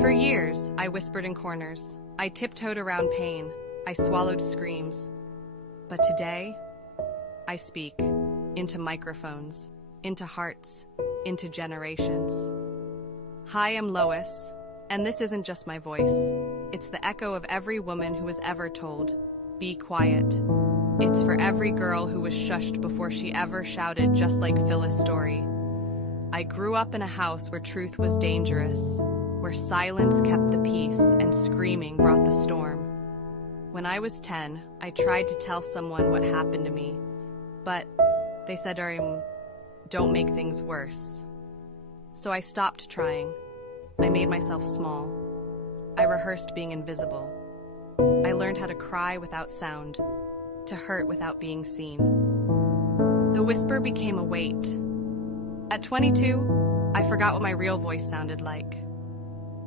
For years, I whispered in corners. I tiptoed around pain. I swallowed screams. But today, I speak into microphones, into hearts, into generations. Hi, I'm Lois, and this isn't just my voice. It's the echo of every woman who was ever told, "Be quiet." It's for every girl who was shushed before she ever shouted, just like Phyllis' story. I grew up in a house where truth was dangerous, where silence kept the peace and screaming brought the storm. When I was 10, I tried to tell someone what happened to me, but they said, "Don't make things worse." So I stopped trying. I made myself small. I rehearsed being invisible. I learned how to cry without sound, to hurt without being seen. The whisper became a weight. At 22, I forgot what my real voice sounded like.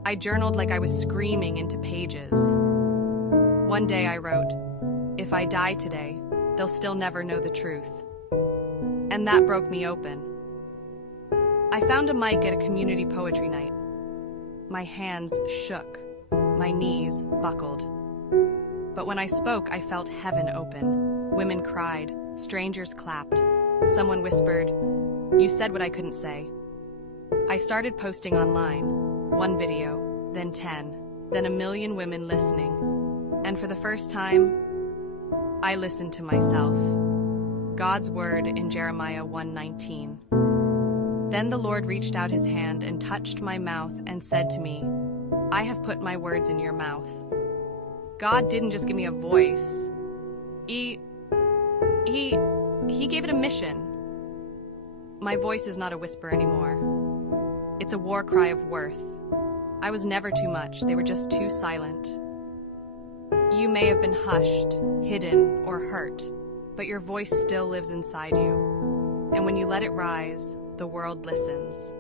I journaled like I was screaming into pages. One day I wrote, "If I die today, they'll still never know the truth." And that broke me open. I found a mic at a community poetry night. My hands shook, my knees buckled. But when I spoke, I felt heaven open. Women cried, strangers clapped. Someone whispered, "You said what I couldn't say." I started posting online. One video, then 10, then 1,000,000 women listening. And for the first time, I listened to myself. God's word in Jeremiah 1:19. Then the Lord reached out his hand and touched my mouth and said to me, "I have put my words in your mouth." God didn't just give me a voice. He gave it a mission. My voice is not a whisper anymore. It's a war cry of worth. I was never too much. They were just too silent. You may have been hushed, hidden, or hurt, but your voice still lives inside you. And when you let it rise, the world listens.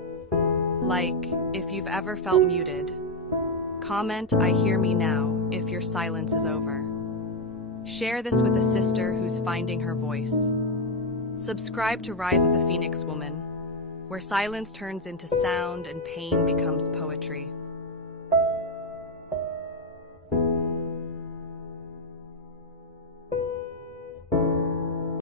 Like, if you've ever felt muted, comment, "I hear me now," if your silence is over. Share this with a sister who's finding her voice. Subscribe to Rise of the Phoenix Woman, where silence turns into sound and pain becomes poetry.